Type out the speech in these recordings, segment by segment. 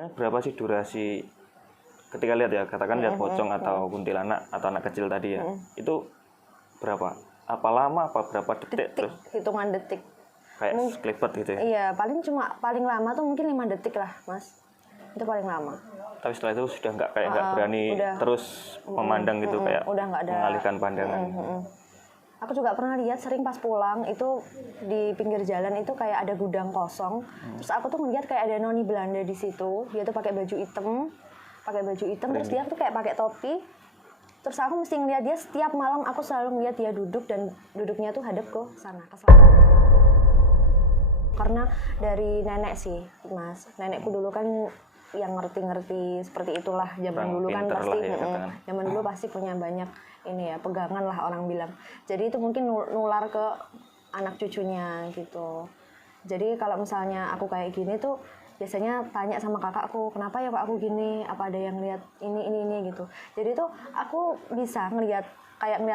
Berapa sih durasi ketika lihat ya, katakan lihat pocong atau kuntilanak atau anak kecil tadi ya, itu berapa? Apa lama, apa berapa detik? Terus Hitungan detik. kayak sekelebat gitu ya? Iya, paling lama tuh mungkin 5 detik lah, Mas. Itu paling lama. Tapi setelah itu sudah nggak berani terus memandang gitu, kayak udah nggak ada. mengalihkan pandangan. Aku juga pernah lihat sering pas pulang itu di pinggir jalan itu kayak ada gudang kosong. Terus aku tuh ngeliat kayak ada noni Belanda di situ. Dia tuh pakai baju hitam, terus dia tuh kayak pakai topi. Terus aku mesti ngeliat dia setiap malam, aku selalu ngeliat dia duduk dan duduknya tuh hadap ke sana, ke selatan. Karena dari nenek sih, Mas. Nenekku dulu kan yang ngerti-ngerti seperti itulah. Zaman dulu kan pasti, zaman dulu pasti punya banyak ini ya, pegangan lah orang bilang. Jadi itu mungkin nular ke anak cucunya gitu. Jadi kalau misalnya aku kayak gini tuh biasanya tanya sama kakakku, kenapa ya Pak aku gini? Apa ada yang lihat ini gitu. Jadi tuh aku bisa ngelihat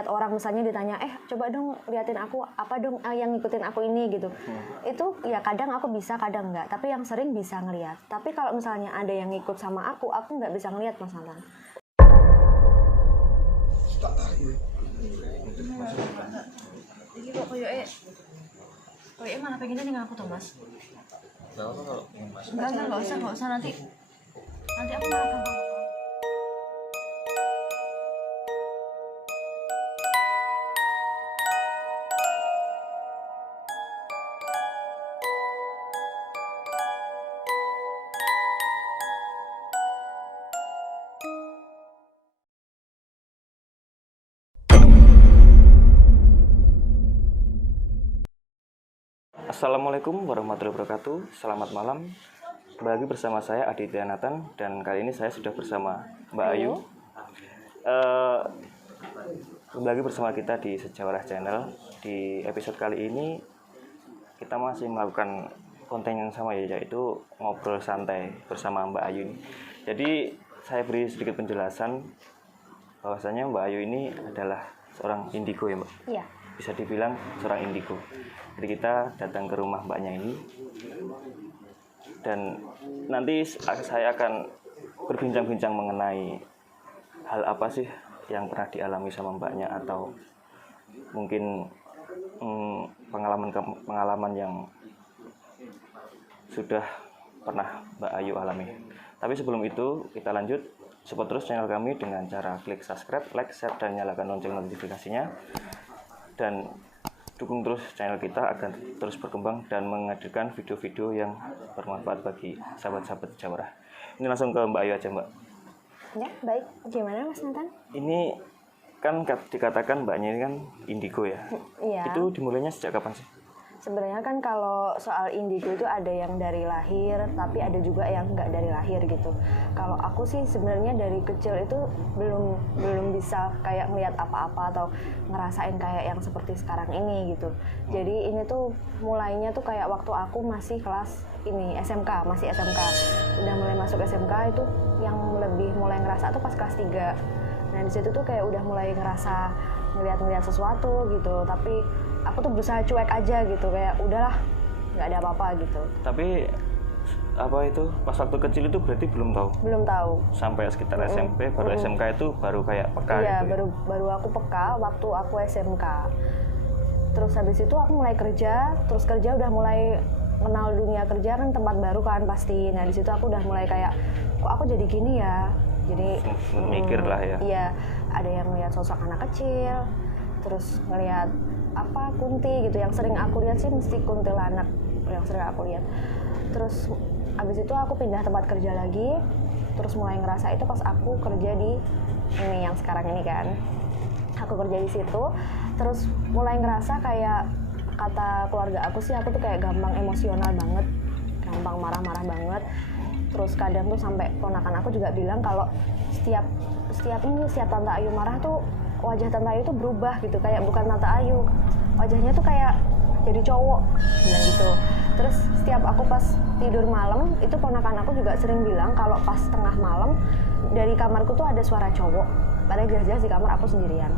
orang misalnya ditanya, coba dong liatin aku, apa dong yang ngikutin aku ini gitu. Itu ya kadang aku bisa, kadang enggak. Tapi yang sering bisa ngelihat. Tapi kalau misalnya ada yang ngikut sama aku nggak bisa ngelihat, Mas Nathan. Iki kok koyoke malah pengennya dengan aku tuh, Mas. Nggak apa kalau Mas. Enggak usah nanti aku malah gampang. Assalamualaikum warahmatullahi wabarakatuh. Selamat malam. Kembali lagi bersama saya Aditya Nathan, dan kali ini saya sudah bersama Mbak Ayu. Kembali lagi bersama kita di Sejawarah Channel. Di episode kali ini kita masih melakukan konten yang sama ya, yaitu ngobrol santai bersama Mbak Ayu ini. Jadi saya beri sedikit penjelasan bahwasanya Mbak Ayu ini adalah seorang indigo ya Mbak? Iya. Bisa dibilang seorang indigo. Jadi kita datang ke rumah mbaknya ini, dan nanti saya akan berbincang-bincang mengenai hal apa sih yang pernah dialami sama mbaknya, atau mungkin pengalaman yang sudah pernah Mbak Ayu alami. Tapi sebelum itu kita lanjut, support terus channel kami dengan cara klik subscribe, like, share, dan nyalakan lonceng notifikasinya. Dan dukung terus channel kita agar terus berkembang dan menghadirkan video-video yang bermanfaat bagi sahabat-sahabat Jawarah. Ini langsung ke Mbak Ayu aja, Mbak. Ya, baik. Gimana Mas Nathan? Ini kan dikatakan mbaknya ini kan indigo ya. Iya. Itu dimulainya sejak kapan sih? Sebenarnya kan kalau soal indigo itu ada yang dari lahir, tapi ada juga yang nggak dari lahir gitu. Kalau aku sih sebenarnya dari kecil itu belum bisa kayak ngeliat apa-apa atau ngerasain kayak yang seperti sekarang ini gitu. Jadi ini tuh mulainya tuh kayak waktu aku masih kelas ini masih SMK. Udah mulai masuk SMK itu yang lebih mulai ngerasa tuh pas kelas 3. Nah di situ tuh kayak udah mulai ngerasa ngeliat sesuatu gitu, tapi aku tuh berusaha cuek aja gitu, kayak udahlah nggak ada apa-apa gitu. Tapi apa itu pas waktu kecil itu berarti belum tahu sampai sekitar SMP, baru SMK itu baru kayak peka. Iya, gitu baru aku peka waktu aku SMK. Terus habis itu aku mulai kerja, udah mulai kenal dunia kerja, kan tempat baru kan pasti. Nah di situ aku udah mulai kayak, kok aku jadi gini ya, jadi mikir lah ya. Iya, ada yang ngeliat sosok anak kecil, terus ngeliat kunti gitu. Yang sering aku lihat sih mesti kuntilanak yang sering aku lihat. Terus abis itu aku pindah tempat kerja lagi, terus mulai ngerasa itu pas aku kerja di ini yang sekarang ini kan. Aku kerja di situ, terus mulai ngerasa kayak kata keluarga aku sih, aku tuh kayak gampang emosional banget, gampang marah-marah banget. Terus kadang tuh sampai ponakan aku juga bilang kalau setiap Tante Ayu marah tuh wajah Tante Ayu tuh berubah gitu, kayak bukan Tante Ayu, wajahnya tuh kayak jadi cowok gitu. Terus setiap aku pas tidur malam itu ponakan aku juga sering bilang kalau pas tengah malam dari kamarku tuh ada suara cowok, padahal jelas-jelas di kamar aku sendirian.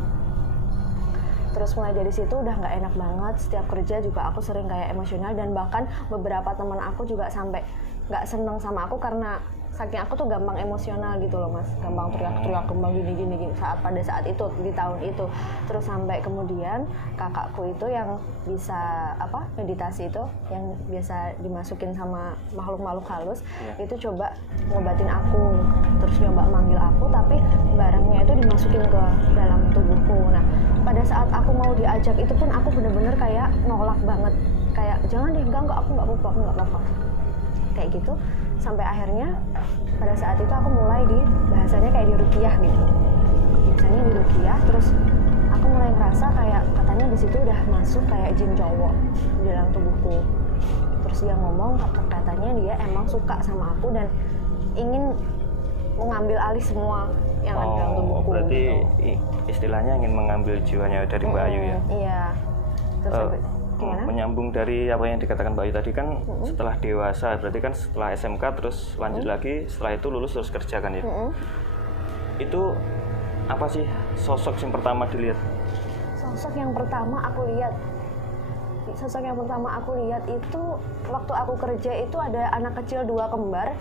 Terus mulai dari situ udah nggak enak banget. Setiap kerja juga aku sering kayak emosional, dan bahkan beberapa teman aku juga sampai nggak seneng sama aku karena saking aku tuh gampang emosional gitu loh mas, gampang teriak-teriak, gampang gini pada saat itu di tahun itu. Terus sampai kemudian kakakku itu yang bisa meditasi itu, yang biasa dimasukin sama makhluk-makhluk halus, itu coba ngobatin aku, terus nyoba manggil aku, tapi barangnya itu dimasukin ke dalam tubuhku. Nah pada saat aku mau diajak itu pun aku bener-bener kayak nolak banget, kayak jangan deh, enggak aku nggak apa-apa kayak gitu. Sampai akhirnya pada saat itu aku mulai bahasanya kayak di ruqyah gitu, biasanya di ruqyah. Terus aku mulai ngerasa kayak katanya di situ udah masuk kayak jin cowok di dalam tubuhku. Terus dia ngomong katanya dia emang suka sama aku dan ingin mengambil alih semua yang ada dalam tubuhku. Berarti gitu. Istilahnya ingin mengambil jiwanya dari Mbak Ayu ya? Iya. Terus gimana? Menyambung dari apa yang dikatakan Mbak Ayu tadi kan, setelah dewasa, berarti kan setelah SMK terus lanjut lagi, setelah itu lulus terus kerja kan ya? Itu apa sih sosok yang pertama dilihat? Sosok yang pertama aku lihat itu waktu aku kerja itu ada anak kecil 2 kembar.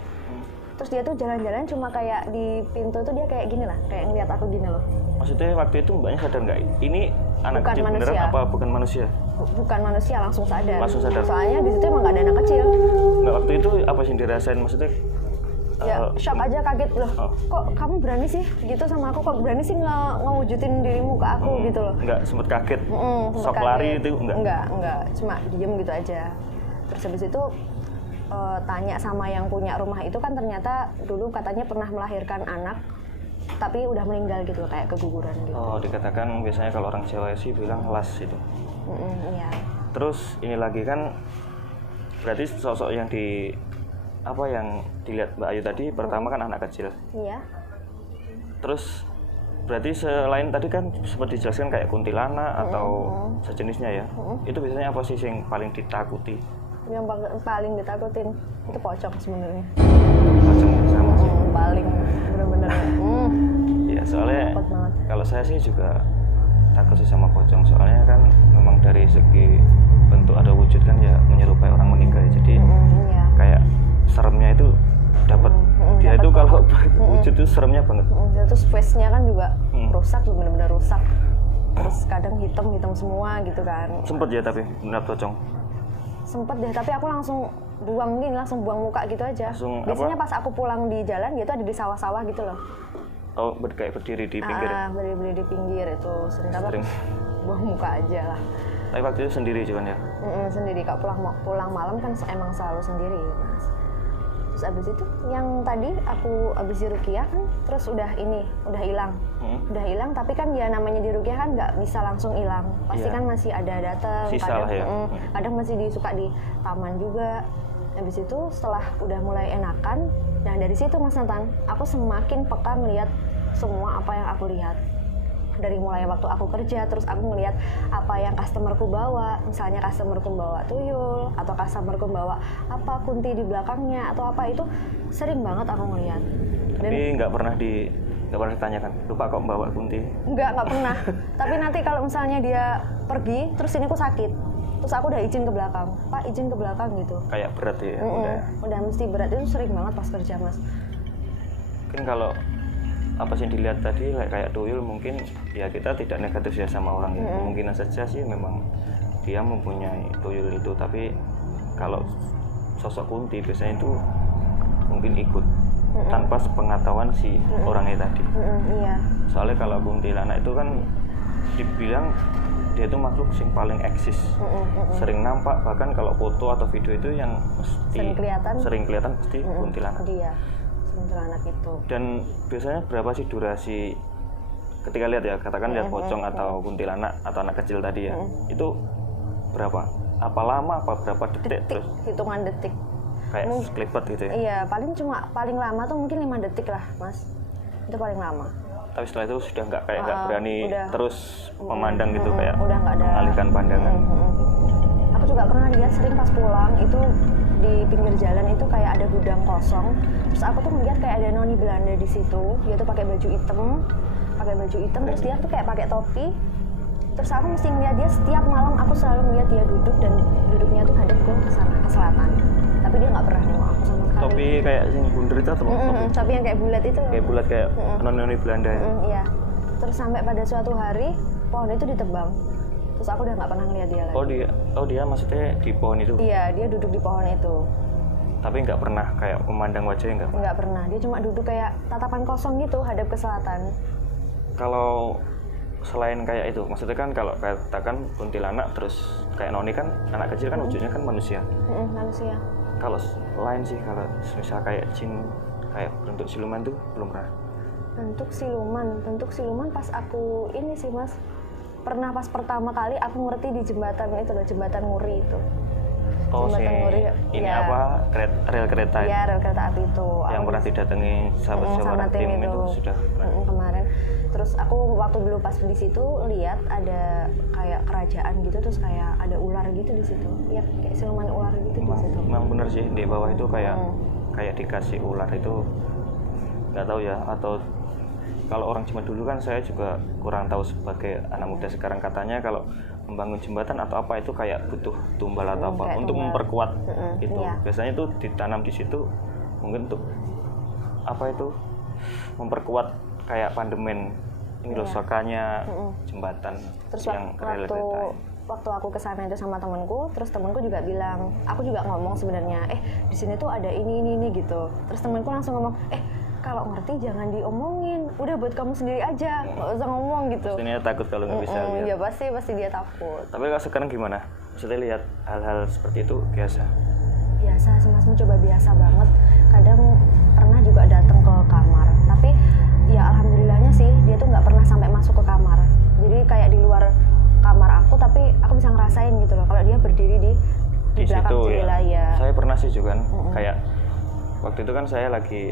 Terus dia tuh jalan-jalan cuma kayak di pintu tuh dia kayak gini lah, kayak ngeliat aku gini loh. Maksudnya waktu itu mbaknya sadar nggak? Ini anak Bukan kecil manusia. beneran apa bukan manusia? Bukan manusia, langsung sadar. Langsung sadar. Soalnya di situ emang nggak ada anak kecil. Nggak, waktu itu apa sih yang dirasain? Maksudnya Ya shock aja, kaget loh. Kok kamu berani sih gitu sama aku? Kok berani sih ngewujudin dirimu ke aku gitu loh? Nggak sempet kaget? Sempet Shock kaget. lari itu enggak? Enggak, cuma diem gitu aja. Terus habis itu tanya sama yang punya rumah itu kan ternyata dulu katanya pernah melahirkan anak tapi udah meninggal gitu loh, kayak keguguran gitu. Oh, dikatakan biasanya kalau orang Jawa sih bilang las itu. Iya. Terus ini lagi kan berarti sosok yang yang dilihat Mbak Ayu tadi pertama kan anak kecil. Iya. Terus berarti selain tadi kan seperti dijelaskan kayak kuntilanak atau sejenisnya ya. Itu biasanya apa sih yang paling ditakuti? Yang paling ditakutin itu pocong sebenarnya. Pocong sama sih. Paling bener-bener. Ya soalnya Takut banget. kalau saya sih juga takut sih sama pocong, soalnya kan memang dari segi bentuk ada wujud kan ya menyerupai orang meninggal, jadi Iya. kayak seremnya itu dapat. Dia dapet itu kalau banget. wujud itu seremnya banget. Terus face-nya kan juga rusak, bener-bener rusak. Terus kadang hitam semua gitu kan. Sempet ya tapi benar pocong. Sempet deh, tapi aku langsung buang muka gitu aja. Langsung Biasanya pas aku pulang di jalan gitu ada di sawah-sawah gitu loh. Oh, kayak berdiri di pinggir. Berdiri di pinggir itu sering. Buang muka aja lah. Tapi waktu itu sendiri juga ya? Sendiri. Kalau pulang malam kan emang selalu sendiri, Mas. Terus abis itu yang tadi aku abis di ruqyah kan, terus udah hilang. Udah hilang, tapi kan ya namanya di ruqyah kan nggak bisa langsung hilang. Pasti kan masih ada datang. Sisa Kadang, lah ya. Kadang masih suka di taman juga. Habis itu setelah udah mulai enakan, nah dari situ Mas Nathan, aku semakin peka ngelihat semua apa yang aku lihat. Dari mulai waktu aku kerja, terus aku ngelihat apa yang customerku bawa. Misalnya customerku bawa tuyul, atau customerku bawa apa kunti di belakangnya, atau apa, itu sering banget aku ngelihat. Tapi nggak pernah ditanyakan, lupa kok bawa kunti? Nggak pernah. Tapi nanti kalau misalnya dia pergi, terus ini aku sakit, terus aku udah izin ke belakang, Pak izin ke belakang gitu. Kayak berat ya? Udah mesti berat, itu sering banget pas kerja Mas. Mungkin kalau apa sih yang dilihat tadi kayak tuyul, mungkin ya kita tidak negatif ya sama orang ya. Kemungkinan saja sih memang dia mempunyai tuyul itu, tapi kalau sosok kunti biasanya itu mungkin ikut tanpa sepengetahuan si orangnya tadi. Iya. Soalnya kalau kuntilanak itu kan dibilang dia itu makhluk yang paling eksis, sering nampak, bahkan kalau foto atau video itu yang sering kelihatan pasti kuntilanak. Dia kuntilanak itu. Dan biasanya berapa sih durasi ketika lihat ya, katakan lihat pocong atau kuntilanak atau anak kecil tadi ya, itu berapa? Apa lama, apa berapa detik? Terus hitungan detik. Kayak sekelebat gitu ya? Iya, paling lama tuh mungkin 5 detik lah Mas, itu paling lama. Tapi setelah itu sudah nggak berani terus memandang gitu, kayak udah nggak ada, mengalihkan pandangan. Aku juga pernah lihat sering pas pulang itu di pinggir jalan itu kayak ada gudang kosong. Terus aku tuh melihat kayak ada noni Belanda di situ. Dia tuh pakai baju hitam, terus dia tuh kayak pakai topi. Terus aku mesti ngeliat dia setiap malam, aku selalu ngeliat dia duduk, dan duduknya tuh hadap ke sana, ke selatan. Tapi dia nggak pernah nengok aku sama sekali. topi kayak sing bunder itu atau topi Tapi yang kayak bulat itu loh. kayak bulat kayak noni Belanda ya. Iya. Terus sampai pada suatu hari pohon itu ditebang. Terus aku udah nggak pernah ngeliat dia lagi. Dia maksudnya di pohon itu. Iya, dia duduk di pohon itu. Tapi nggak pernah kayak memandang wajahnya nggak. Nggak pernah. Dia cuma duduk kayak tatapan kosong gitu hadap ke selatan. Kalau selain kayak itu, maksudnya kan kalau katakan kuntilanak terus kayak noni kan anak kecil kan wujudnya kan manusia. Manusia. Kalau lain sih kalau misal kayak jin kayak bentuk siluman tuh belum pernah. Bentuk siluman pas aku ini sih Mas. Pernah pas pertama kali aku ngerti di jembatan itu loh, jembatan Nguri itu. Oh Jembatan sih, Nguri, ini ya. apa rel kereta Iya, rel kereta api itu. yang Aku pernah didatangi sahabat sama jawara tim tim itu sudah pernah. kemarin. Terus aku waktu dulu pas di situ lihat ada kayak kerajaan gitu, terus kayak ada ular gitu di situ. Iya, kayak siluman ular gitu di situ. Memang bener sih di bawah itu kayak dikasih ular itu nggak tahu ya, atau kalau orang cuma dulu kan saya juga kurang tahu sebagai anak muda sekarang, katanya kalau membangun jembatan atau apa itu kayak butuh tumbal atau apa kayak untuk tumbal. memperkuat itu. Iya. Biasanya itu ditanam di situ mungkin untuk apa itu memperkuat kayak pandemen ini loh sokanya jembatan Terus yang rel kereta. waktu aku kesana itu sama temanku, terus temanku juga bilang, aku juga ngomong sebenarnya, di sini tuh ada ini gitu. Terus temanku langsung ngomong, kalau ngerti jangan diomongin, udah buat kamu sendiri aja, nggak usah ngomong gitu. Ini takut kalau nggak bisa lihat. Ya pasti dia takut. Tapi kalau sekarang gimana? Maksudnya lihat hal-hal seperti itu biasa? Biasa sih Mas, mencoba biasa banget. Kadang pernah juga datang ke kamar, tapi ya alhamdulillahnya sih dia tuh nggak pernah sampai masuk ke kamar. Jadi kayak di luar kamar aku, tapi aku bisa ngerasain gitu loh kalau dia berdiri di belakang situ jendela ya. Saya pernah sih juga kan, kayak waktu itu kan saya lagi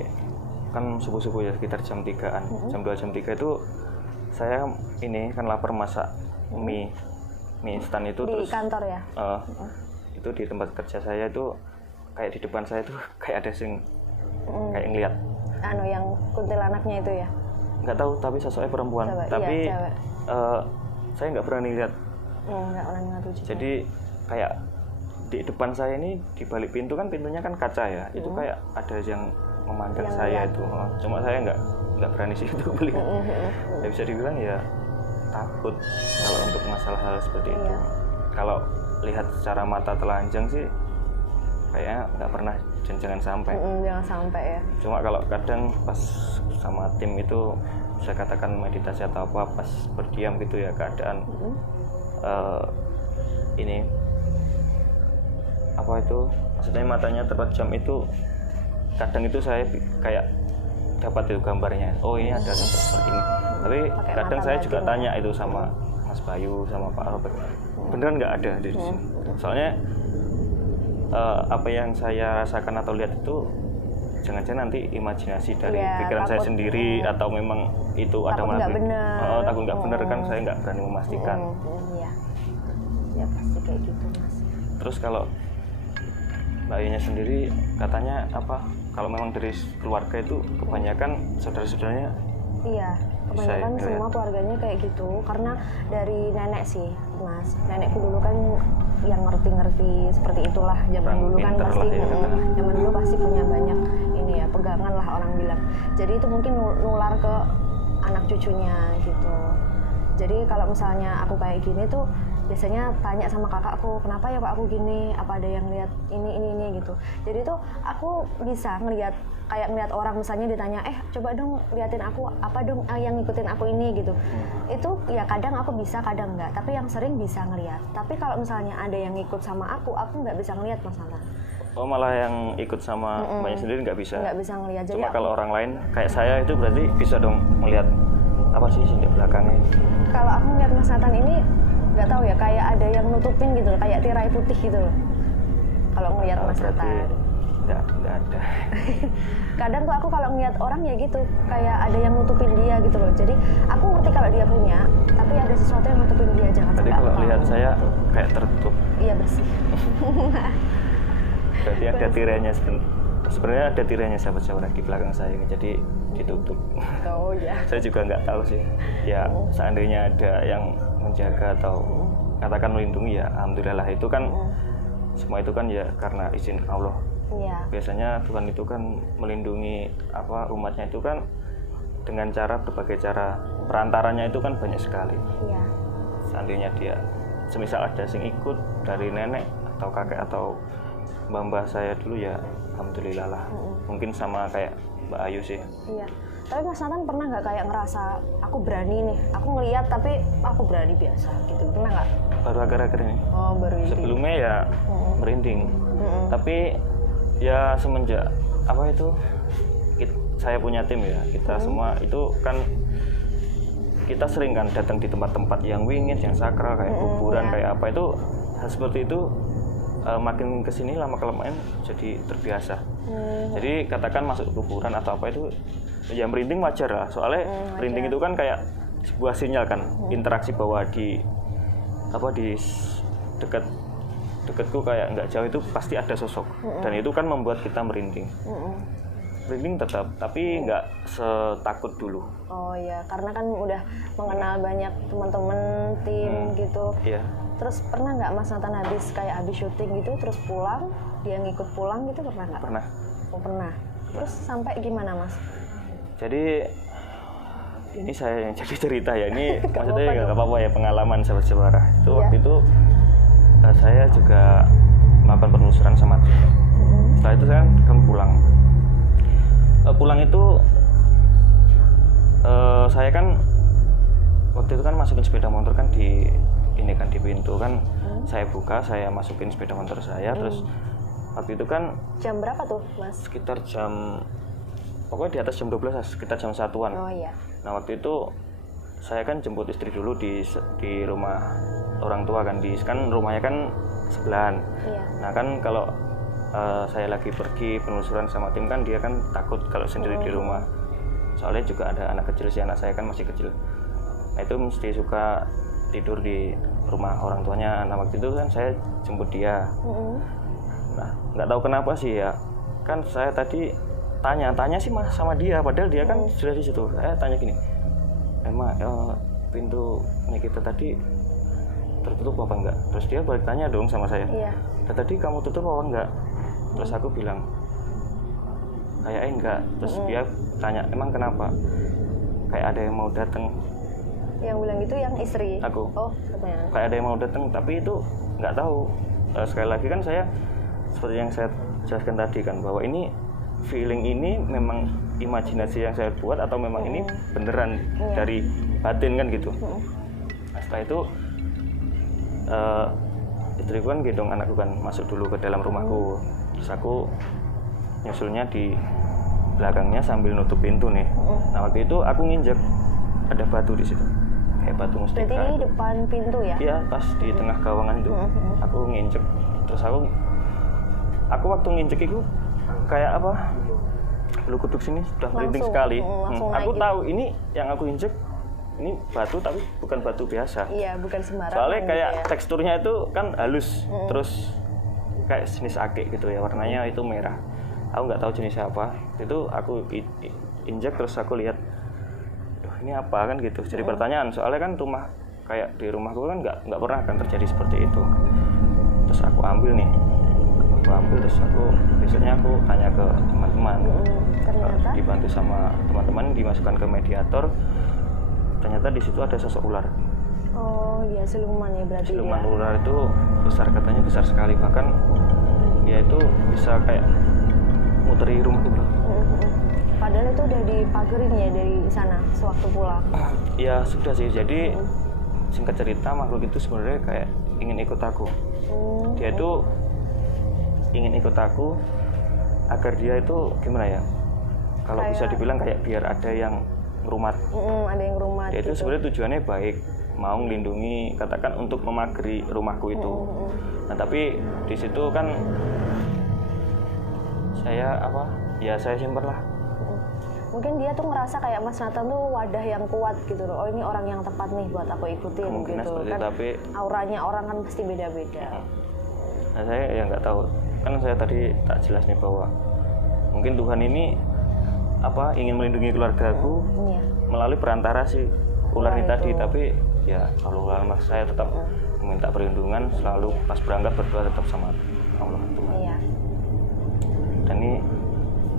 kan subuh-subuh ya sekitar jam 3-an, jam 2 jam 3 itu saya ini kan lapar masak mie instan itu Di terus kantor ya? itu di tempat kerja saya itu kayak di depan saya tuh kayak ada sing kayak ngeliat Yang kuntilanaknya itu ya? nggak tahu tapi sosoknya perempuan Cewek, tapi iya, cewek. saya nggak berani lihat. Nggak pernah ngadu juga. Jadi kayak di depan saya ini di balik pintu kan pintunya kan kaca ya, itu kayak ada yang memandang Yang saya lihat. itu. Cuma saya nggak berani sih itu melihat. Ya bisa dibilang ya takut kalau untuk masalah hal seperti itu. Iya. Kalau lihat secara mata telanjang sih kayaknya nggak pernah, jangan sampai. Jangan sampai ya. Cuma kalau kadang pas sama tim itu saya katakan meditasi atau apa, pas berdiam gitu ya keadaan ini apa itu maksudnya matanya terpejam itu, kadang itu saya kayak dapat itu gambarnya, oh ini ada seperti ini. Tapi Pakai kadang mata saya juga batin. tanya itu sama Mas Bayu sama Pak Robert, beneran nggak ada di sini. Soalnya apa yang saya rasakan atau lihat itu jangan-jangan nanti imajinasi dari Iya, pikiran saya takut. sendiri atau memang itu ada Takut nggak bener. takut nggak bener kan saya nggak berani memastikan. Iya. Ya pasti kayak gitu Mas. Terus kalau Mbak Ayunya sendiri katanya apa, kalau memang dari keluarga itu kebanyakan saudara-saudaranya Iya, kebanyakan Saya semua keluarganya kayak gitu. Karena dari nenek sih, Mas. Nenekku dulu kan yang ngerti-ngerti seperti itulah. Zaman Orang dulu kan pinter pasti, lah ya, katanya. zaman dulu pasti punya banyak ini ya, pegangan lah orang bilang. Jadi itu mungkin nular ke anak cucunya gitu. Jadi kalau misalnya aku kayak gini tuh, biasanya tanya sama kakakku, kenapa ya kok aku gini, apa ada yang lihat ini gitu. Jadi tuh aku bisa kayak ngeliat orang misalnya ditanya, coba dong liatin aku, apa dong yang ngikutin aku ini gitu. Itu ya kadang aku bisa, kadang enggak, tapi yang sering bisa ngeliat. Tapi kalau misalnya ada yang ngikut sama aku nggak bisa ngeliat Mas Nathan. oh malah yang ikut sama Mbaknya sendiri nggak bisa. Nggak bisa ngeliat. Jadi Cuma kalau orang lain kayak saya itu berarti bisa dong melihat apa sih di belakangnya. kalau aku ngeliat Mas Nathan ini nggak tahu ya, kayak ada yang nutupin gitu loh, kayak tirai putih gitu loh. Kalau ngeliat Mas Berarti Nathan. nggak ada. Kadang tuh aku kalau ngeliat orang ya gitu, kayak ada yang nutupin dia gitu loh. Jadi aku ngerti kalau dia punya, tapi ada sesuatu yang nutupin dia, jangan Tadi sampai kalau aku lihat tahu. saya kayak tertutup. Iya bersih. Berarti ada tirainya sebenarnya ada tirainya sahabat jawara di belakang saya ini, jadi ditutup. Oh ya. Saya juga nggak tahu sih. Ya seandainya ada yang menjaga atau katakan melindungi ya alhamdulillah, itu kan semua itu kan ya karena izin Allah Iya. Biasanya Tuhan itu kan melindungi umatnya itu kan dengan cara berbagai cara. Perantaranya itu kan banyak sekali. Iya. Seandainya dia semisal ada sing ikut dari nenek atau kakek atau mbah saya dulu ya alhamdulillah lah. Mungkin sama kayak Mbak Ayu sih. Iya. Tapi Mas Nathan pernah nggak kayak ngerasa aku berani nih, aku ngeliat tapi aku berani biasa gitu, pernah nggak? Baru akhir-akhir ini. Oh, baru ini. Sebelumnya ya merinding. Tapi ya semenjak saya punya tim ya, kita semua itu kan kita sering kan datang di tempat-tempat yang wingit, yang sakral kayak kuburan kayak apa itu hal seperti itu makin kesini lama kelamaan jadi terbiasa. Jadi katakan masuk kuburan atau apa itu ya merinding wajar lah, soalnya merinding itu kan kayak sebuah sinyal kan interaksi bahwa di dekatku kayak nggak jauh itu pasti ada sosok dan itu kan membuat kita merinding. Merinding tetap, tapi nggak setakut dulu. Oh iya, karena kan udah mengenal banyak teman-teman tim gitu. Iya. Terus pernah nggak Mas Nathan habis syuting gitu terus pulang, dia ngikut pulang gitu, pernah nggak? Pernah. Oh pernah. Terus sampai gimana Mas? Jadi ini saya yang jadi cerita ya, ini maksudnya nggak apa-apa ya, pengalaman sahabat Jawara. Itu waktu itu saya juga melakukan penelusuran sama tim. Setelah itu saya kan pulang. Pulang itu saya kan waktu itu kan masukin sepeda motor kan di pintu kan, saya buka, saya masukin sepeda motor saya, terus waktu itu kan jam berapa tuh Mas? sekitar pokoknya di atas jam 12 sekitar jam 1-an. Oh iya. Nah waktu itu saya kan jemput istri dulu di rumah orang tua kan, kan rumahnya kan sebelahan. Iya. Nah kan kalau saya lagi pergi penelusuran sama tim kan dia kan takut kalau sendiri di rumah, soalnya juga ada anak kecil, si anak saya kan masih kecil. Nah itu mesti suka tidur di rumah orang tuanya. Nah waktu itu kan saya jemput dia. Nah nggak tahu kenapa sih ya, kan saya tadi tanya sih sama dia, padahal dia kan sudah di situ. Saya tanya gini, pintunya kita tadi tertutup apa enggak? Terus dia balik tanya dong sama saya, tadi kamu tutup apa enggak? Terus aku bilang kayaknya enggak. Terus dia tanya, emang kenapa? Kayak ada yang mau datang. Yang bilang gitu yang istri? Aku. Oh, katanya. Kayak ada yang mau datang, tapi itu nggak tahu. Sekali lagi kan saya seperti yang saya jelaskan tadi kan, bahwa ini feeling ini memang imajinasi yang saya buat atau memang ini beneran dari batin kan gitu. Nah, setelah itu istriku kan gendong anakku kan masuk dulu ke dalam rumahku, terus aku nyusulnya di belakangnya sambil nutup pintu nih. Nah waktu itu aku nginjek ada batu di situ, kayak batu mustika. Berarti di depan pintu ya? Iya, pas di tengah gawangan itu aku nginjek. Terus aku waktu nginjek itu kayak bulu kuduk sini sudah merinding sekali. Aku tahu ini yang aku injek ini batu, tapi bukan batu biasa. Iya, bukan sembarangan. Soalnya kayak gitu ya. teksturnya itu kan halus, terus kayak jenis ake gitu ya, warnanya itu merah. Aku nggak tahu jenisnya apa. Itu aku injek terus aku lihat, ini apa kan gitu. Jadi pertanyaan, soalnya kan kayak di rumahku kan nggak pernah kan terjadi seperti itu. Terus aku ambil terus biasanya aku tanya ke teman-teman. Ternyata Dibantu sama teman-teman dimasukkan ke mediator. Ternyata di situ ada sosok ular. Oh iya, siluman ya berarti. Siluman ya. ular itu katanya besar sekali, bahkan dia itu bisa kayak muteri rumah gitu. Padahal itu udah dipagerin ya dari sana sewaktu pulang. Ya sudah sih, jadi singkat cerita makhluk itu sebenarnya kayak ingin ikut aku. Dia itu ingin ikut aku agar dia itu gimana ya, kalau bisa dibilang kayak biar ada yang ngerumat. Ada yang ngerumat. Dia itu gitu. sebenarnya tujuannya baik, mau melindungi, katakan untuk memagari rumahku itu. Nah tapi di situ kan saya saya simpen lah. Mungkin dia tuh ngerasa kayak Mas Nathan tuh wadah yang kuat gitu loh. Oh ini orang yang tepat nih buat aku ikutin. Kemungkinan gitu seperti kan. itu, tapi auranya orang kan pasti beda-beda. Nah saya ya nggak tahu. Kan saya tadi tak jelas nih bahwa mungkin Tuhan ini ingin melindungi keluargaku melalui perantara si ular ini tadi. Tapi ya kalau ular saya tetap meminta perlindungan, selalu pas berangkat berdoa tetap sama Allah Tuhan. Iya. Dan ini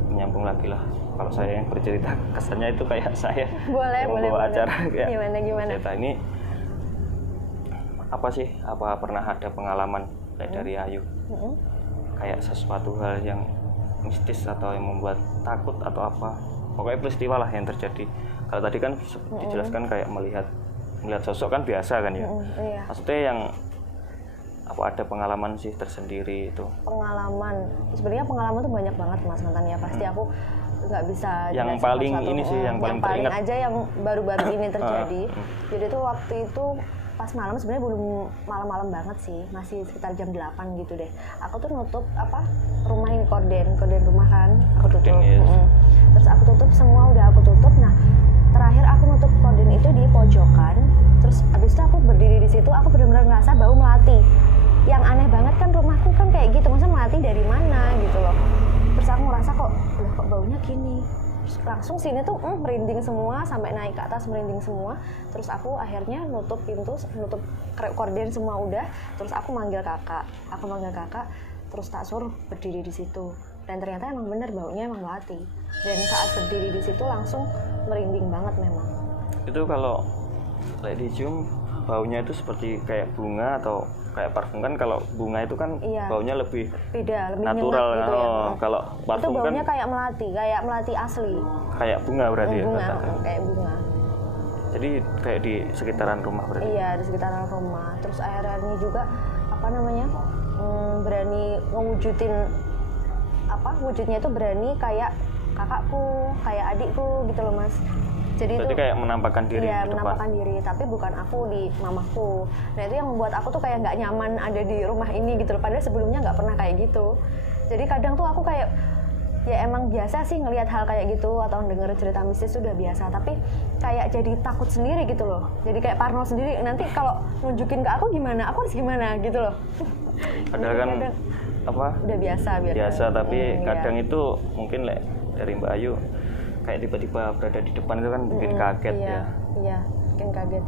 menyambung lagi lah, kalau saya yang bercerita kesannya itu kayak saya Boleh, yang boleh, membawa boleh. acara kayak Gimana? cerita ini apa sih, apa pernah ada pengalaman kayak dari Ayu kayak sesuatu hal yang mistis atau yang membuat takut atau apa, pokoknya peristiwa lah yang terjadi. Kalau tadi kan dijelaskan kayak melihat sosok kan biasa kan ya. Iya. Maksudnya yang apa ada pengalaman sih tersendiri itu? Pengalaman, sebenarnya pengalaman tuh banyak banget Mas Mantan ya. Pasti aku nggak bisa Yang jelasin paling satu-satu. ini sih, yang paling teringat. aja yang baru-baru ini terjadi. Jadi tuh waktu itu pas malam, sebenarnya belum malam-malam banget sih, masih sekitar jam 8 gitu deh. Aku tuh nutup rumah ini, korden rumah kan, aku tutup. Korden, yes. Terus aku tutup semua, udah aku tutup. Nah, terakhir aku nutup korden itu di pojokan. Terus abis itu aku berdiri di situ, aku benar-benar ngerasa bau melati. Yang aneh banget kan, rumahku kan kayak gitu, maksudnya melati dari mana gitu loh. Terus aku ngerasa kok baunya gini. Terus langsung sini tuh merinding semua, sampai naik ke atas merinding semua. Terus aku akhirnya nutup pintu, nutup korden semua udah. Terus aku manggil kakak, terus tak suruh berdiri di situ. Dan ternyata emang bener baunya emang melati. Dan saat berdiri di situ langsung merinding banget memang. Itu kalau kayak dicium baunya itu seperti kayak bunga atau kayak parfum kan? Kalau bunga itu kan Iya. baunya lebih Beda, lebih natural nyengat gitu ya. ya. Kalau Itu parfum kan baunya kayak melati asli. kayak bunga berarti ya. Bunga, katakan. kayak bunga. Jadi kayak di sekitaran rumah berarti. Iya, di sekitaran rumah. Terus akhirnya juga berani ngewujudin wujudnya itu berani kayak kakakku, kayak adikku gitu loh Mas. Jadi Berarti itu kayak menampakkan diri iya, di depan. menampakkan diri, tapi bukan aku di mamaku. Nah itu yang membuat aku tuh kayak nggak nyaman ada di rumah ini gitu loh. Padahal sebelumnya nggak pernah kayak gitu. Jadi kadang tuh aku kayak ya emang biasa sih ngelihat hal kayak gitu atau denger cerita mistis sudah biasa, tapi kayak jadi takut sendiri gitu loh. Jadi kayak parno sendiri. Nanti kalau nunjukin ke aku gimana? Aku harus gimana gitu loh. Padahal kan Udah biasa. Tapi Iya. kadang itu mungkin dari Mbak Ayu kayak tiba-tiba berada di depan itu kan bikin kaget ya. Iya, bikin kaget.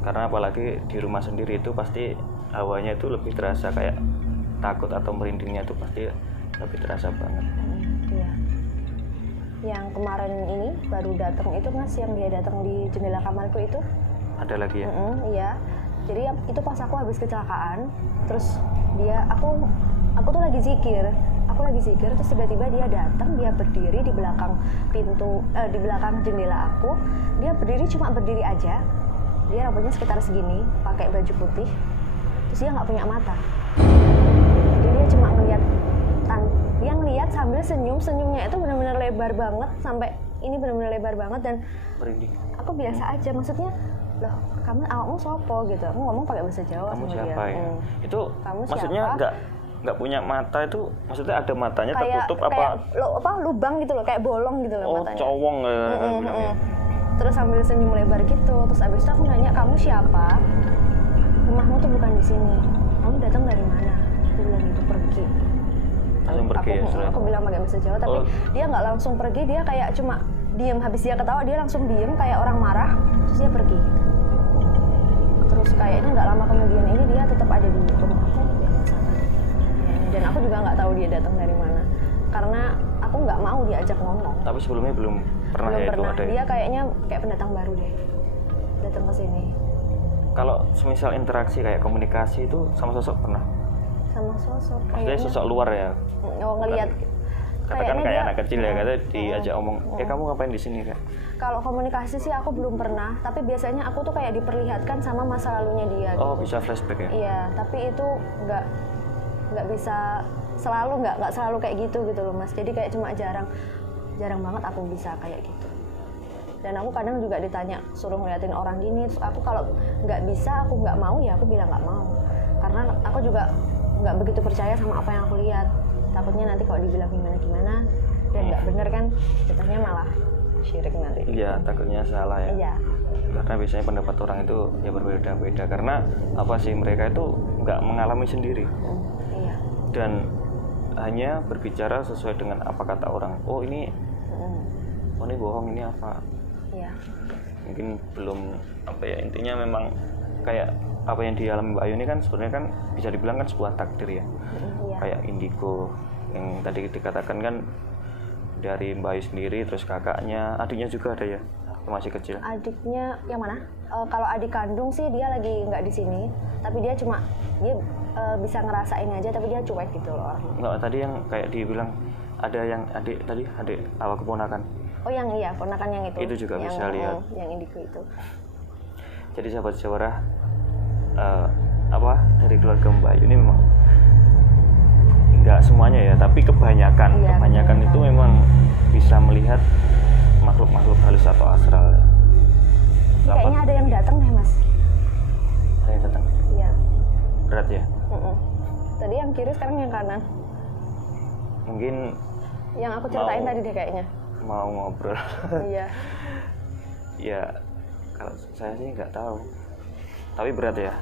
Karena apalagi di rumah sendiri itu pasti hawanya itu lebih terasa, kayak takut atau merindingnya itu pasti lebih terasa banget. Iya. Yang kemarin ini baru datang itu Mas, yang dia datang di jendela kamarku itu. Ada lagi ya? Iya. Jadi itu pas aku habis kecelakaan, terus aku tuh lagi zikir. Terus tiba-tiba dia datang, dia berdiri di belakang pintu, di belakang jendela aku. Dia cuma berdiri aja. Dia rambutnya sekitar segini, pakai baju putih. Terus dia nggak punya mata. Jadi dia cuma ngeliat, dia ngeliat sambil senyumnya itu benar-benar lebar banget, sampai ini benar-benar lebar banget. Dan Merinding. aku biasa aja, maksudnya loh awakmu sopo gitu. Aku ngomong pakai bahasa Jawa Kamu sama siapa dia. ya? Itu Kamu maksudnya siapa? nggak punya mata itu, maksudnya ada matanya Kayak tertutup apa? lubang gitu loh, kayak bolong gitu loh Oh, matanya. cowong bilangnya. Terus sambil senyum lebar gitu. Terus abis itu aku nanya, kamu siapa? Rumahmu tuh bukan di sini. Kamu datang dari mana? Aku bilang gitu, pergi. Langsung pergi ya, setelah Aku itu? bilang pakai bahasa Jawa, tapi dia nggak langsung pergi. Dia kayak cuma diem. Habis dia ketawa, dia langsung diem kayak orang marah. Terus dia pergi. Terus kayaknya nggak lama kemudian ini dia tetap ada di rumahku. Dan aku juga nggak tahu dia datang dari mana. Karena aku nggak mau diajak ngomong. Tapi sebelumnya belum pernah Belum ya pernah. itu ada. Dia kayaknya kayak pendatang baru deh. Datang ke sini. Kalau semisal interaksi kayak komunikasi itu sama sosok pernah? Sama sosok. Maksudnya sosok luar ya? Oh, ngelihat. Katakan Kayaknya kayak dia- anak kecil ya, katanya diajak omong, kamu ngapain di sini kan? Kalau komunikasi sih aku belum pernah, tapi biasanya aku tuh kayak diperlihatkan sama masa lalunya dia. Oh, gitu. bisa flashback ya? Iya, tapi itu nggak bisa selalu, nggak selalu kayak gitu loh Mas. Jadi kayak cuma jarang banget aku bisa kayak gitu. Dan aku kadang juga ditanya suruh ngeliatin orang gini, terus aku kalau nggak bisa, aku nggak mau, ya aku bilang nggak mau. Karena aku juga nggak begitu percaya sama apa yang aku lihat. Takutnya nanti kalau dibilang gimana dan nggak bener kan, jatuhnya malah syirik nanti. Iya, takutnya salah ya. Iya. Karena biasanya pendapat orang itu ya berbeda-beda. Karena apa sih, mereka itu nggak mengalami sendiri. Iya. Dan hanya berbicara sesuai dengan apa kata orang. Oh ini bohong, ini apa. Iya. Mungkin belum apa ya, intinya memang kayak apa yang dialami Mbak Ayu ini kan sebenarnya kan bisa dibilang kan sebuah takdir ya. Iya. Kayak indigo Yang tadi dikatakan kan dari Mbak Ayu sendiri, terus kakaknya, adiknya juga ada ya, masih kecil. Adiknya yang mana? Kalau adik kandung sih dia lagi nggak di sini, tapi dia bisa ngerasain aja, tapi dia cuek gitu loh. Nggak, tadi yang kayak dibilang ada yang adik tadi, adik awal keponakan. Oh yang iya, ponakan yang itu. Itu juga yang, bisa lihat. Yang indigo itu. Jadi sahabat Jawara, dari keluarga Mbak Ayu ini memang nggak semuanya ya, tapi kebanyakan Iya, kebanyakan itu memang bisa melihat makhluk-makhluk halus atau astral. Ini kayaknya ada yang datang deh mas. Ada yang datang. Iya. Berat ya. Tadi yang kiri, sekarang yang kanan. Mungkin Yang aku ceritain tadi deh kayaknya. mau ngobrol. Iya. Ya kalau saya sih nggak tahu, tapi berat ya.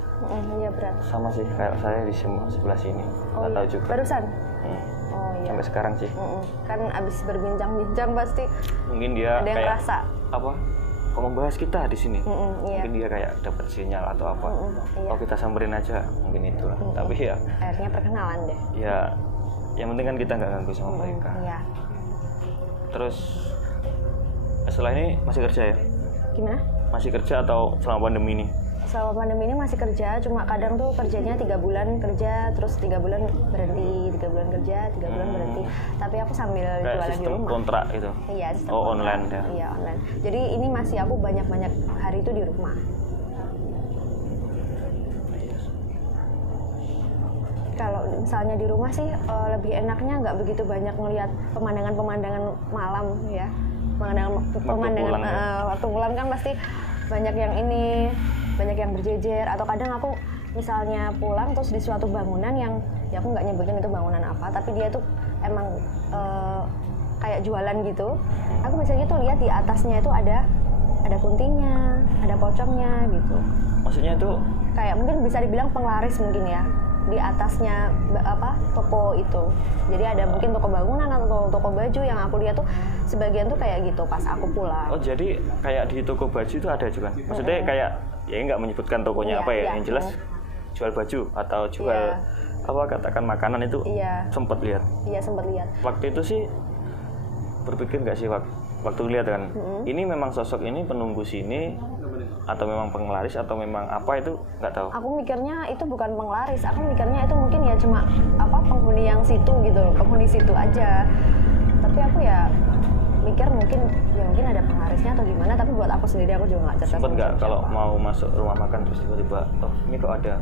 Iya berat. Sama sih kayak saya di sebelah sini, nggak tahu juga. Barusan. Hmm. Oh iya. Sampai sekarang sih. Kan abis berbincang-bincang pasti Mungkin dia ada yang kayak ngerasa. kok membahas kita di sini. Iya. Mungkin dia kayak dapat sinyal atau apa. Iya. Oh kita samperin aja, mungkin itulah. Tapi ya, Akhirnya perkenalan deh. ya yang penting kan kita nggak ganggu sama mereka. Iya. Terus setelah ini masih kerja ya? Gimana? Masih kerja atau selama pandemi ini? Selama pandemi ini masih kerja, cuma kadang tuh kerjanya 3 bulan kerja, terus 3 bulan berhenti, 3 bulan kerja, 3 bulan berhenti. Tapi aku sambil Kayak jualan di sistem rumah. kontrak gitu? Iya, sistem Oh, kontrak. online ya? Iya, online. Jadi ini masih aku banyak-banyak hari itu di rumah. Kalau misalnya di rumah sih lebih enaknya nggak begitu banyak ngelihat pemandangan-pemandangan malam ya. Pemandangan pulang waktu pulang kan pasti banyak yang ini, banyak yang berjejer, atau kadang aku misalnya pulang terus di suatu bangunan yang ya aku nggak nyebutin itu bangunan apa, tapi dia tuh emang kayak jualan gitu. Aku biasanya tuh lihat di atasnya itu ada kuntinya, ada pocongnya gitu. Maksudnya itu Kayak mungkin bisa dibilang penglaris mungkin ya, di atasnya toko itu. Jadi ada mungkin toko bangunan atau toko baju yang aku lihat tuh sebagian tuh kayak gitu pas aku pulang. oh jadi kayak di toko baju itu ada juga? Maksudnya kayak ya nggak menyebutkan tokonya Iya, apa ya? iya. Yang jelas jual baju atau jual Iya. katakan makanan itu Iya. sempat lihat. Iya sempat lihat. Waktu itu sih berpikir nggak sih waktu lihat kan, ini memang sosok ini penunggu sini atau memang penglaris atau memang apa, itu nggak tahu. Aku mikirnya itu bukan penglaris, aku mikirnya itu mungkin ya cuma penghuni yang situ gitu loh, penghuni situ aja. Tapi aku ya mikir mungkin ada penglarisnya atau gimana, tapi buat aku sendiri aku juga nggak cerdas. Sempet nggak kalau mau masuk rumah makan terus tiba-tiba ini kok ada,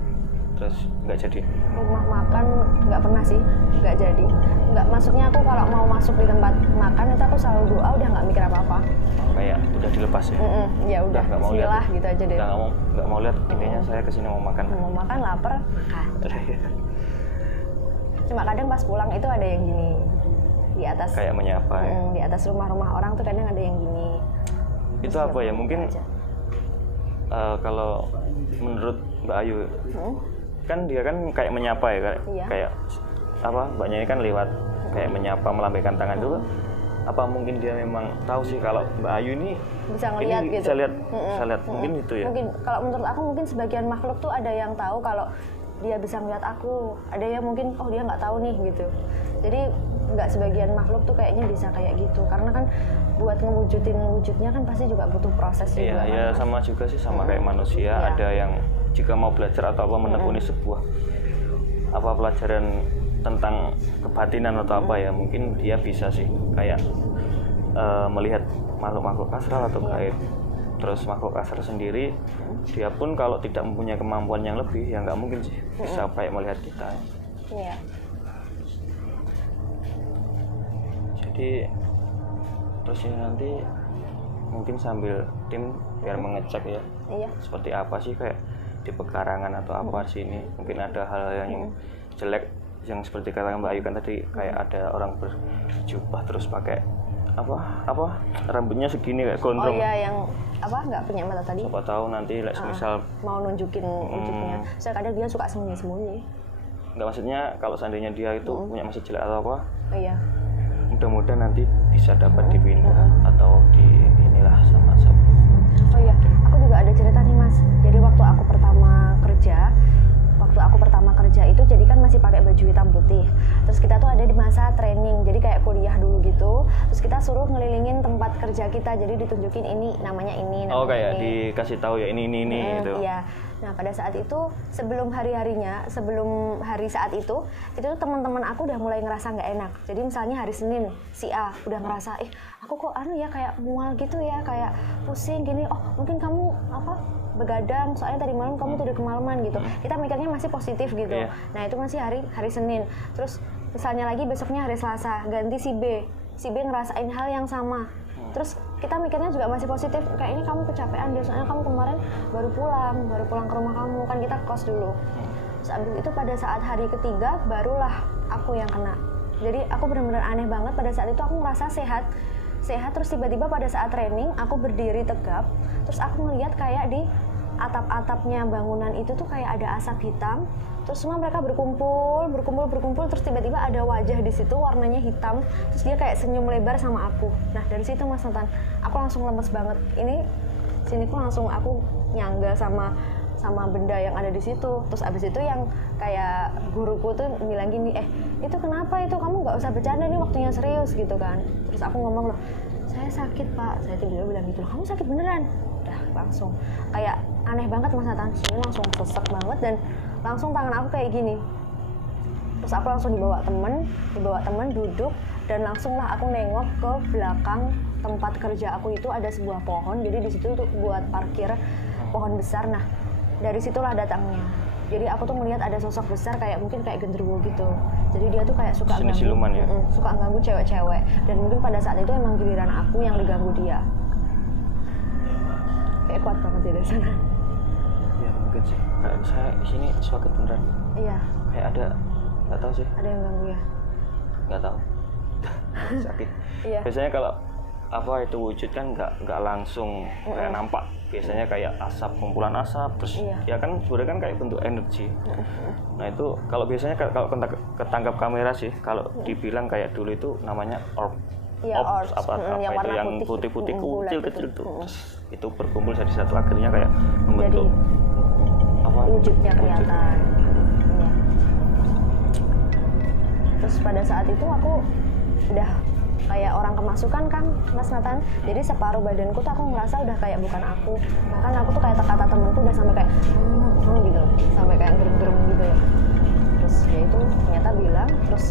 terus nggak jadi? Rumah makan nggak pernah sih, nggak jadi. Nggak, maksudnya aku kalau mau masuk di tempat makan itu aku selalu doa, udah nggak mikir apa-apa. Kayak udah dilepas ya? Ya udah, nggak mau bismillah lihat gitu aja deh. nggak mau lihat, intinya saya kesini mau makan. Mau makan, lapar, makan. Cuma kadang pas pulang itu ada yang gini di atas. Kayak menyapa ya? Di atas rumah-rumah orang tuh kadang ada yang gini. Itu apa ya, mungkin kalau menurut Mbak Ayu kan dia kan kayak menyapa ya, Iya. kayak mbaknya ini kan lewat kayak menyapa, melambaikan tangan itu, apa mungkin dia memang tahu sih kalau Mbak Ayu ini bisa ngelihat ini gitu. bisa lihat mungkin itu ya. Mungkin kalau menurut aku mungkin sebagian makhluk tuh ada yang tahu kalau dia bisa ngeliat aku, ada yang mungkin dia nggak tahu nih gitu. Jadi nggak sebagian makhluk tuh kayaknya bisa kayak gitu, karena kan buat ngewujudin wujudnya kan pasti juga butuh proses juga. Iya, kan. sama juga sih, sama kayak manusia. Iya. Ada yang jika mau belajar atau menekuni sebuah pelajaran tentang kebatinan atau apa ya, mungkin dia bisa sih kayak melihat makhluk-makhluk astral atau gaib. Terus makhluk astral sendiri, dia pun kalau tidak mempunyai kemampuan yang lebih, ya nggak mungkin sih bisa kayak melihat kita. Iya. Jadi terus ini nanti mungkin sambil tim biar mengecek ya, Iya. seperti apa sih kayak di pekarangan atau apa sih ini, mungkin ada hal yang jelek yang seperti kata Mbak Ayu kan tadi, kayak ada orang berjubah terus pakai rambutnya segini kayak gondrong. Oh iya, yang nggak punya mata tadi. Siapa tahu nanti misal Mau nunjukin wujudnya. Saya kadang dia suka sembunyi-sembunyi. nggak, maksudnya kalau seandainya dia itu punya masa jelek atau apa, Oh iya. mudah-mudahan nanti bisa dapat dipindah atau di inilah sama. Oh iya, aku juga ada cerita nih Mas. Jadi waktu aku pertama kerja itu jadi kan masih pakai baju hitam putih. Terus kita tuh ada di masa kerja kita, jadi ditunjukin ini namanya ini, namanya Oh, kayak ini. dikasih tahu ya ini gitu. Iya. Nah pada saat itu sebelum hari saat itu tuh teman-teman aku udah mulai ngerasa nggak enak. Jadi misalnya hari Senin si A udah ngerasa, aku kok ya kayak mual gitu ya, kayak pusing gini. Oh mungkin kamu begadang, soalnya tadi malam kamu tidur kemalaman gitu. Kita mikirnya masih positif gitu. Iya. Nah itu masih hari Senin. Terus misalnya lagi besoknya hari Selasa ganti si B ngerasain hal yang sama. Terus kita mikirnya juga masih positif, kayak ini kamu kecapean deh, soalnya kamu kemarin baru pulang ke rumah kamu, kan kita kos dulu. Terus abis itu pada saat hari ketiga barulah aku yang kena. Jadi aku benar-benar aneh banget, pada saat itu aku ngerasa sehat, terus tiba-tiba pada saat training aku berdiri tegap, terus aku melihat kayak di atap-atapnya bangunan itu tuh kayak ada asap hitam. Terus semua mereka berkumpul, terus tiba-tiba ada wajah di situ warnanya hitam, terus dia kayak senyum lebar sama aku. Nah dari situ Mas Nathan, aku langsung lemes banget. Siniku langsung aku nyangga sama benda yang ada di situ. Terus abis itu yang kayak guruku tuh bilang gini, itu kenapa itu, kamu nggak usah bercanda, ini waktunya serius gitu kan. Terus aku ngomong, loh saya sakit Pak, saya tiba-tiba bilang gitu, kamu sakit beneran? Udah langsung kayak aneh banget Mas Nathan, sini langsung sesek banget dan langsung tangan aku kayak gini. Terus aku langsung dibawa temen duduk, dan langsunglah aku nengok ke belakang tempat kerja aku itu ada sebuah pohon, jadi di situ tuh buat parkir pohon besar. Nah dari situlah datangnya. Jadi aku tuh melihat ada sosok besar mungkin kayak genderuwo gitu. Jadi dia tuh kayak suka ganggu, siluman ya? Suka ganggu cewek-cewek, dan mungkin pada saat itu emang giliran aku yang diganggu dia. Kayak kuat banget ya dari sana. Ya mungkin sih, kayak saya di sini sakit beneran. Iya. Kayak ada, nggak tahu sih. Ada yang ganggu ya? Nggak tahu. Sakit. Iya. Biasanya kalau itu wujud kan nggak langsung kayak nampak. Biasanya kayak asap, kumpulan asap, terus ya kan sebenarnya kan kayak bentuk energi. Nah itu kalau biasanya kalau ketangkap kamera sih, kalau dibilang kayak dulu itu namanya orb. Iya, orbs, yang warna yang putih, putih-putih bulat kecil gitu. tuh. Itu berkumpul jadi satu, akhirnya kayak membentuk wujudnya kelihatan. Iya. Terus pada saat itu aku udah kayak orang kemasukan kan Mas Nathan, jadi separuh badanku tuh aku ngerasa udah kayak bukan aku. Bahkan aku tuh kayak kata temenku udah sampai kayak gitu, sampai kayak gerem-gerem gitu. Terus dia itu ternyata bilang, terus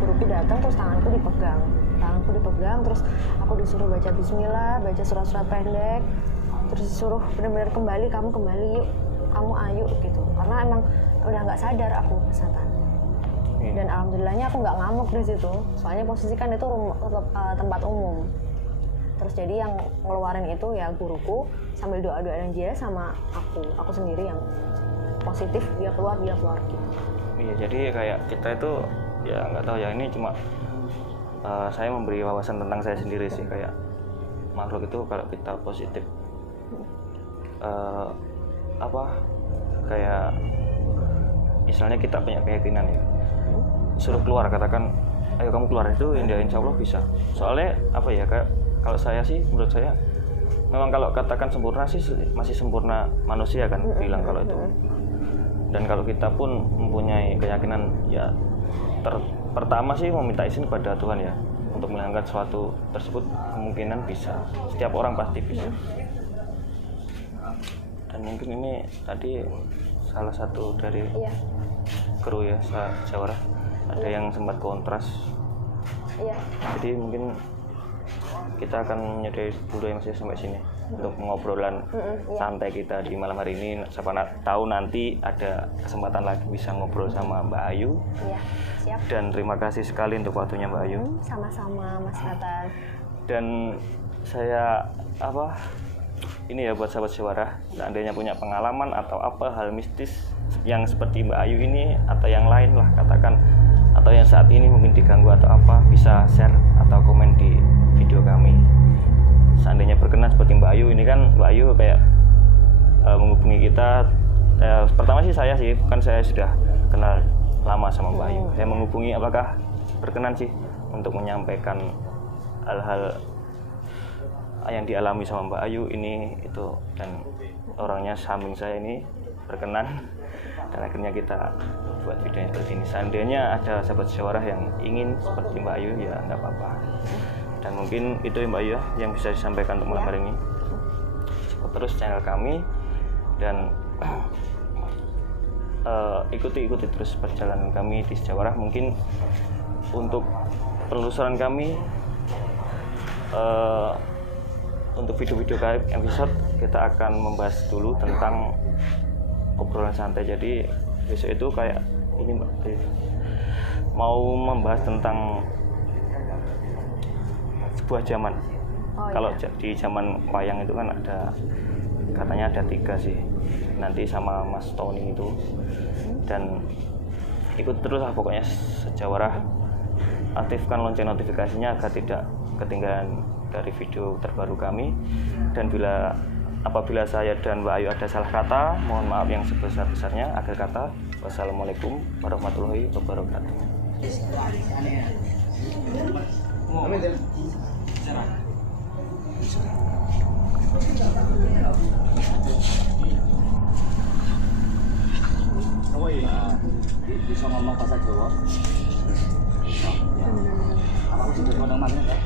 guruku datang, terus tanganku dipegang, terus aku disuruh baca bismillah, baca surat-surat pendek, terus disuruh benar-benar kamu kembali yuk, kamu ayo gitu, karena emang udah nggak sadar aku Mas Nathan. Dan alhamdulillahnya aku nggak ngamuk di situ, soalnya posisi kan itu tempat umum. Terus jadi yang ngeluarin itu ya guruku sambil doa-doain dia sama aku sendiri yang positif, dia keluar gitu. Iya, jadi kayak kita itu ya nggak tahu ya, ini cuma saya memberi wawasan tentang saya sendiri sih, kayak makhluk itu kalau kita positif kayak misalnya kita punya keyakinan ya, suruh keluar, katakan ayo kamu keluar, itu insya Allah bisa. Soalnya kayak kalau saya sih, menurut saya memang kalau katakan sempurna sih masih sempurna manusia kan bilang kalau itu. Dan kalau kita pun mempunyai keyakinan ya, pertama sih meminta izin kepada Tuhan ya untuk menghilangkan sesuatu tersebut, kemungkinan bisa, setiap orang pasti bisa. Dan mungkin ini tadi salah satu dari kru ya Jawara, ada yang sempat kontras. Iya. Jadi mungkin kita akan menyudahi dulu ya Mas ya sampai sini untuk ngobrolan santai kita di malam hari ini. Siapa tahu nanti ada kesempatan lagi bisa ngobrol sama Mbak Ayu. Iya, siap. Dan terima kasih sekali untuk waktunya Mbak Ayu. Sama-sama Mas Nathan. Dan saya ini ya buat sahabat Jawara, seandainya punya pengalaman atau hal mistis yang seperti Mbak Ayu ini atau yang lain lah katakan, atau yang saat ini mungkin diganggu atau bisa share atau komen di video kami. Seandainya berkenan seperti Mbak Ayu ini kan, Mbak Ayu kayak menghubungi kita. Pertama sih saya sudah kenal lama sama Mbak Ayu. Saya menghubungi apakah berkenan sih untuk menyampaikan hal-hal yang dialami sama Mbak Ayu ini itu, dan orangnya samping saya ini berkenan, dan akhirnya kita buat videonya seperti ini. Seandainya ada sahabat Jawara yang ingin seperti Mbak Ayu ya nggak apa-apa. Dan mungkin itu ya Mbak Ayu yang bisa disampaikan untuk malam hari ini. Support terus channel kami dan ikuti terus perjalanan kami di Sejawarah. Mungkin untuk penelusuran kami, untuk video-video episode kita akan membahas dulu tentang obrolan santai. Jadi besok itu kayak ini Mbak, mau membahas tentang sebuah zaman. Kalau di zaman wayang itu kan katanya ada 3 sih, nanti sama Mas Tony itu. Dan ikut terus lah pokoknya Sejawarah, aktifkan lonceng notifikasinya agar tidak ketinggalan dari video terbaru kami. Dan apabila saya dan Mbak Ayu ada salah kata, mohon maaf yang sebesar-besarnya. Akhir kata, wassalamualaikum warahmatullahi wabarakatuh. Bisa ngomong bahasa Jawa. Aku sudah ngomong mana ya?